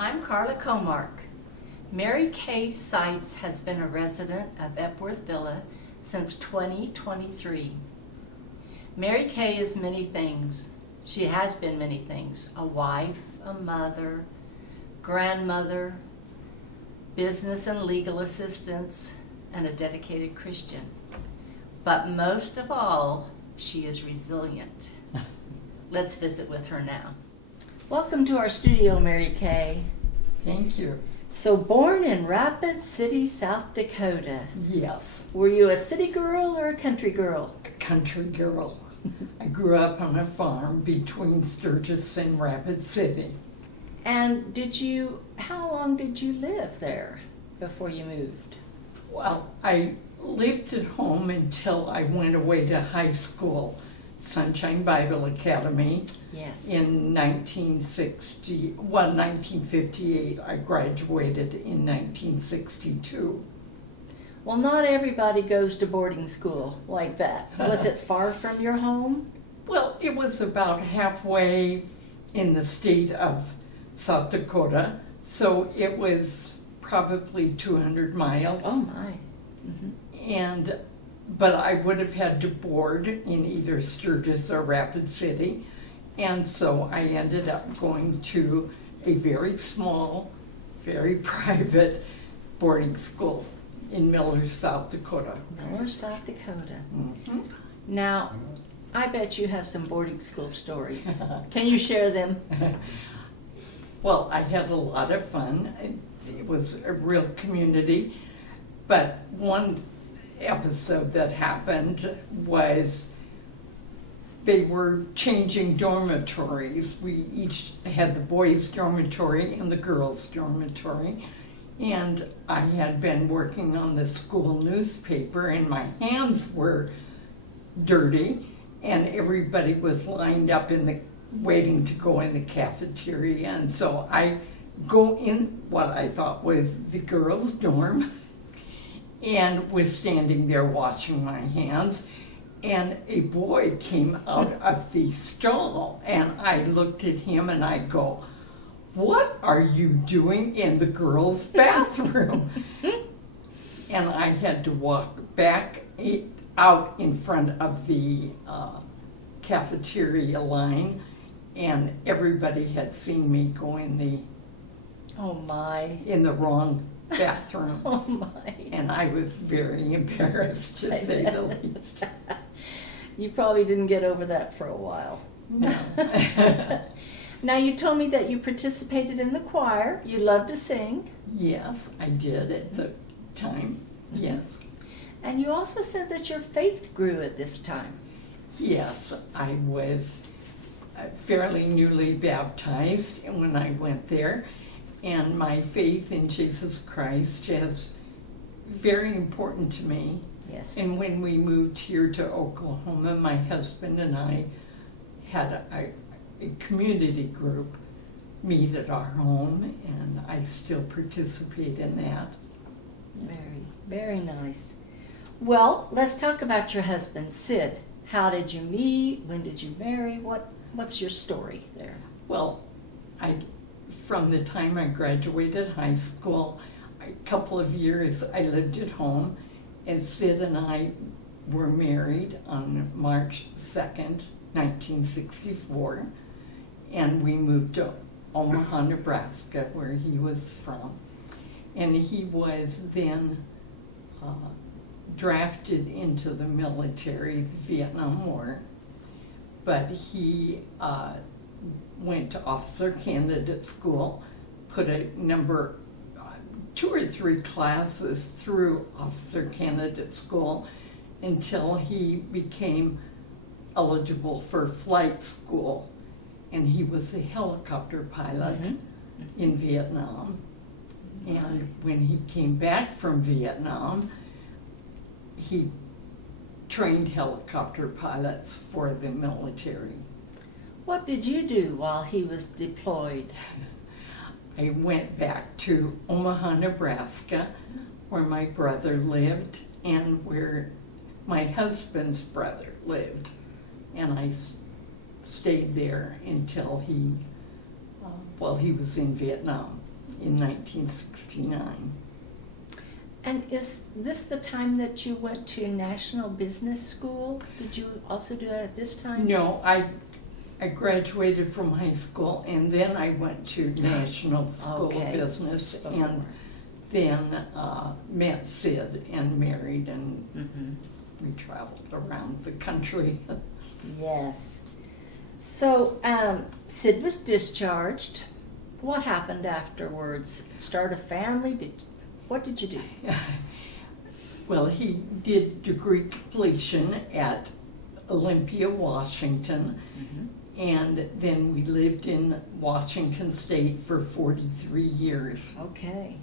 I'm Carla Comark. Mary Kay Seitz has been a resident of Epworth Villa since 2023. Mary Kay is many things. She has been many things: a wife, a mother, grandmother, business and legal assistance, and a dedicated Christian. But most of all, she is resilient. Let's visit with her now. Welcome to our studio, Mary Kay. Thank you. So, born in Rapid City, South Dakota. Yes, Were you a city girl or a country girl? a country girl. I grew up on a farm between Sturgis and Rapid City. And how long did you live there before you moved? Well, I lived at home until I went away to high school, Sunshine Bible Academy, Yes. in 1958. I graduated in 1962. Well, not everybody goes to boarding school like that. Was it far from your home? Well, it was about halfway in the state of South Dakota, so it was probably 200 miles. Oh, my. But I would have had to board in either Sturgis or Rapid City, and so I ended up going to a very small, very private boarding school in Miller, South Dakota. Miller, South Dakota. Mhm. Now, I bet you have some boarding school stories. Can you share them? Well, I had a lot of fun. It was a real community, but one episode that happened was they were changing dormitories. We each had the boys' dormitory and the girls' dormitory, and I had been working on the school newspaper, and my hands were dirty, and everybody was lined up waiting to go in the cafeteria, and so I go in what I thought was the girls' dorm and was standing there washing my hands, and a boy came out of the stall, and I looked at him and I go, "What are you doing in the girls' bathroom?" And I had to walk back out in front of the cafeteria line, and everybody had seen me go in the Oh, my. wrong bathroom. Oh, my. And I was very embarrassed, to say the least. You probably didn't get over that for a while. No. Now, you told me that you participated in the choir. You love to sing. Yes, I did at the time. Yes. And you also said that your faith grew at this time. Yes, I was fairly newly baptized when I went there, and my faith in Jesus Christ is very important to me. Yes. And when we moved here to Oklahoma, my husband and I had a community group meet at our home, and I still participate in that. Very, very nice. Well, let's talk about your husband, Sid. How did you meet? When did you marry? What's your story there? Well, from the time I graduated high school, a couple of years I lived at home, and Sid and I were married on March 2nd, 1964, and we moved to Omaha, Nebraska, where he was from. And he was then drafted into the military, the Vietnam War, but he went to officer candidate school, put two or three classes through officer candidate school until he became eligible for flight school, and he was a helicopter pilot in Vietnam. And when he came back from Vietnam, he trained helicopter pilots for the military. What did you do while he was deployed? I went back to Omaha, Nebraska, where my brother lived and where my husband's brother lived. And I stayed there until he was in Vietnam. in 1969. And is this the time that you went to National Business School? Did you also do that at this time? No, I graduated from high school and then I went to National School Okay. of Business Before. and then met Sid and married, and Mm-hmm. we traveled around the country. Yes. So, Sid was discharged. What happened afterwards? Start a family? What did you do? Well, he did degree completion at Olympia, Washington, Mm-hmm. and then we lived in Washington State for 43 years. Okay.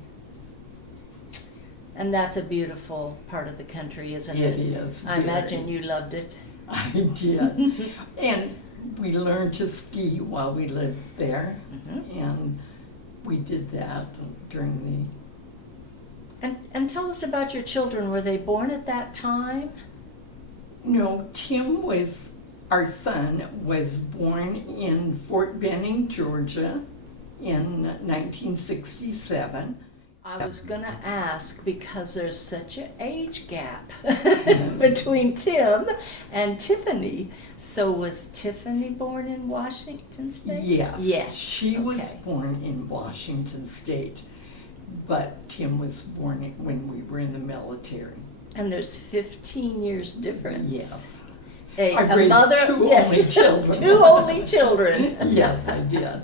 And that's a beautiful part of the country, isn't It it? is. I imagine you loved it. I did. And we learned to ski while we lived there, Mm-hmm. and we did that during And tell us about your children. Were they born at that time? No, Tim was, our son, was born in Fort Benning, Georgia in 1967. I was going to ask because there's such an age gap between Tim and Tiffany. So was Tiffany born in Washington State? Yes. Yes. She was Okay. born in Washington State, but Tim was born when we were in the military. And there's 15 years difference. Yes. A I raised mother, two yes, only children. two only children. Yes, I did.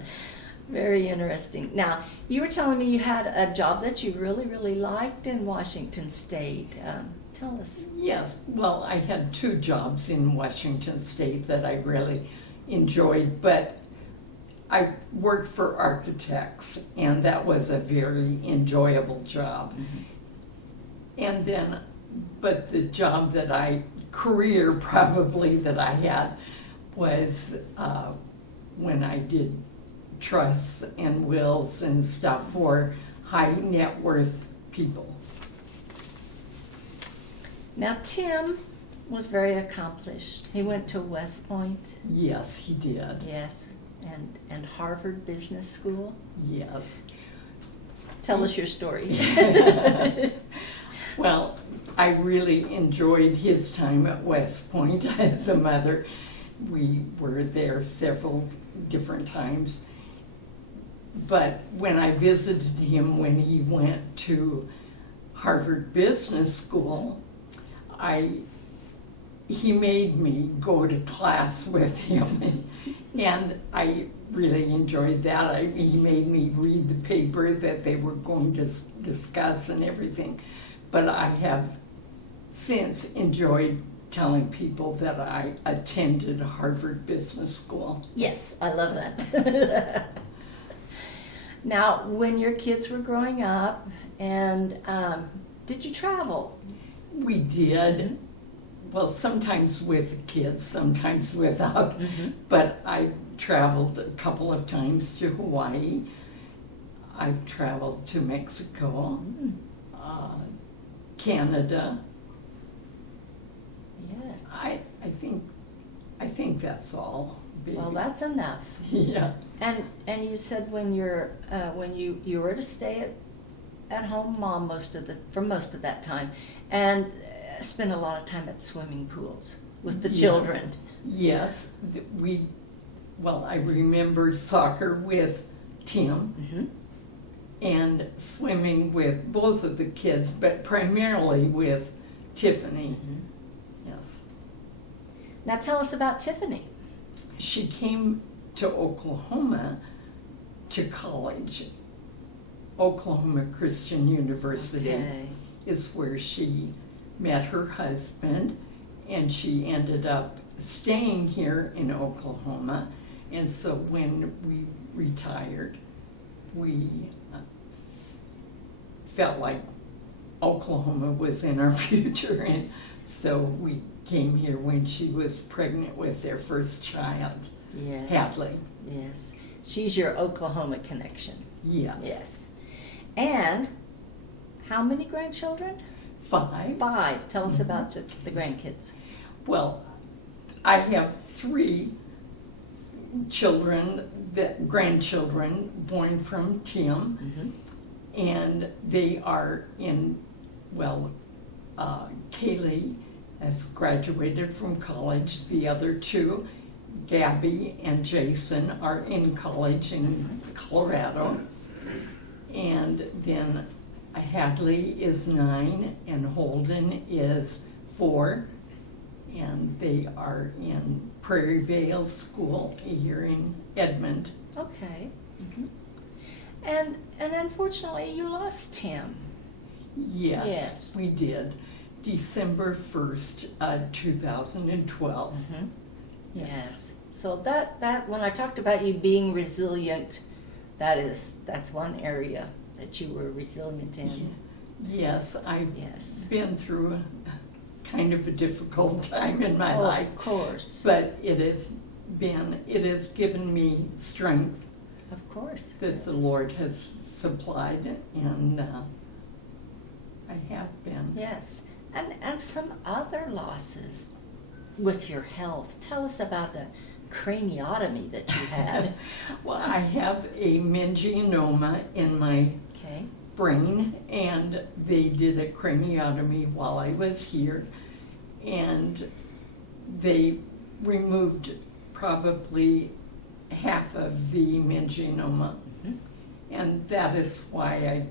Very interesting. Now, you were telling me you had a job that you really, really liked in Washington State. Tell us. Yes, well, I had two jobs in Washington State that I really enjoyed, but I worked for architects, and that was a very enjoyable job. And then, but the job career probably that I had was when I did trusts and wills and stuff for high net worth people. Now, Tim was very accomplished. He went to West Point, Yes, he did. yes, and Harvard Business School. Yes. Tell us your story. Well, I really enjoyed his time at West Point as a mother. We were there several different times. But when I visited him when he went to Harvard Business School, he made me go to class with him, and I really enjoyed that. He made me read the paper that they were going to discuss and everything. But I have since enjoyed telling people that I attended Harvard Business School. Yes, I love that. Now, when your kids were growing up, and did you travel? We did. Well, sometimes with the kids, sometimes without. But I've traveled a couple of times to Hawaii. I've traveled to Mexico, Canada. Yes. I think that's all. Baby. Well, that's enough. Yeah. And you said when you were to stay at home mom for most of that time, and spend a lot of time at swimming pools with the Yes. children. Yes, I remember soccer with Tim Mm-hmm. and swimming with both of the kids, but primarily with Tiffany. Yes. Now tell us about Tiffany. She came to Oklahoma to college. Oklahoma Christian University Okay. is where she met her husband, and she ended up staying here in Oklahoma. And so when we retired, we felt like Oklahoma was in our future, and so we came here when she was pregnant with their first child, Yes. Hadley. Yes. She's your Oklahoma connection. Yeah. Yes. And how many grandchildren? 5. 5. Tell us about the grandkids. Well, I have 3 grandchildren born from Tim, and they are in, Kaylee has graduated from college. The other two, Gabby and Jason, are in college in Colorado. And then Hadley is 9 and Holden is 4. And they are in Prairie Vale School here in Edmond. Okay. And unfortunately, you lost Tim. Yes, we did. December 1st, 2012. Yes. So that when I talked about you being resilient, that's one area that you were resilient in. Yes, I've Yes. been through kind of a difficult time in my life. Of course. But it has given me strength Of course. that the Lord has supplied, and I have been. Yes. And some other losses with your health. Tell us about the craniotomy that you had. Well, I have a meningioma in my Okay. brain, and they did a craniotomy while I was here, and they removed probably half of the meningioma, and that is why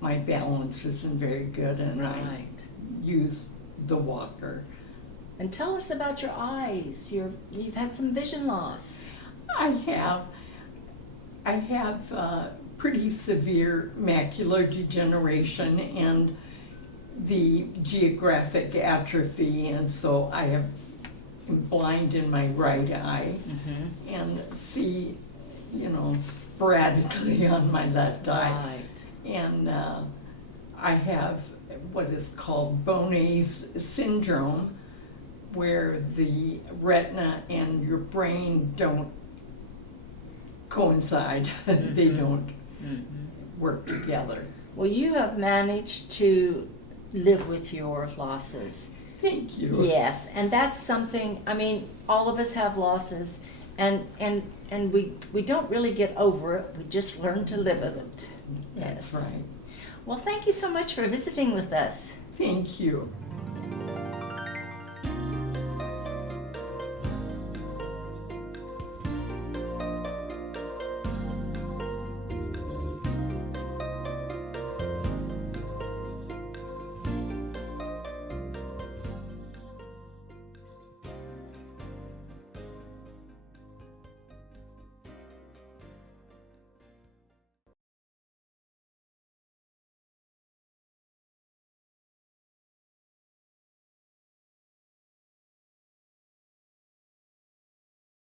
my balance isn't very good, and I Right. use the walker. And tell us about your eyes. You've had some vision loss. I have pretty severe macular degeneration and the geographic atrophy, and so I'm blind in my right eye and see, sporadically on my left eye. Right. And I have what is called Bonet's syndrome, where the retina and your brain don't coincide. They don't work together. Well, you have managed to live with your losses. Thank you. Yes, and that's something, all of us have losses, and we don't really get over it, we just learn to live with it. That's Yes. right. Well, thank you so much for visiting with us. Thank you.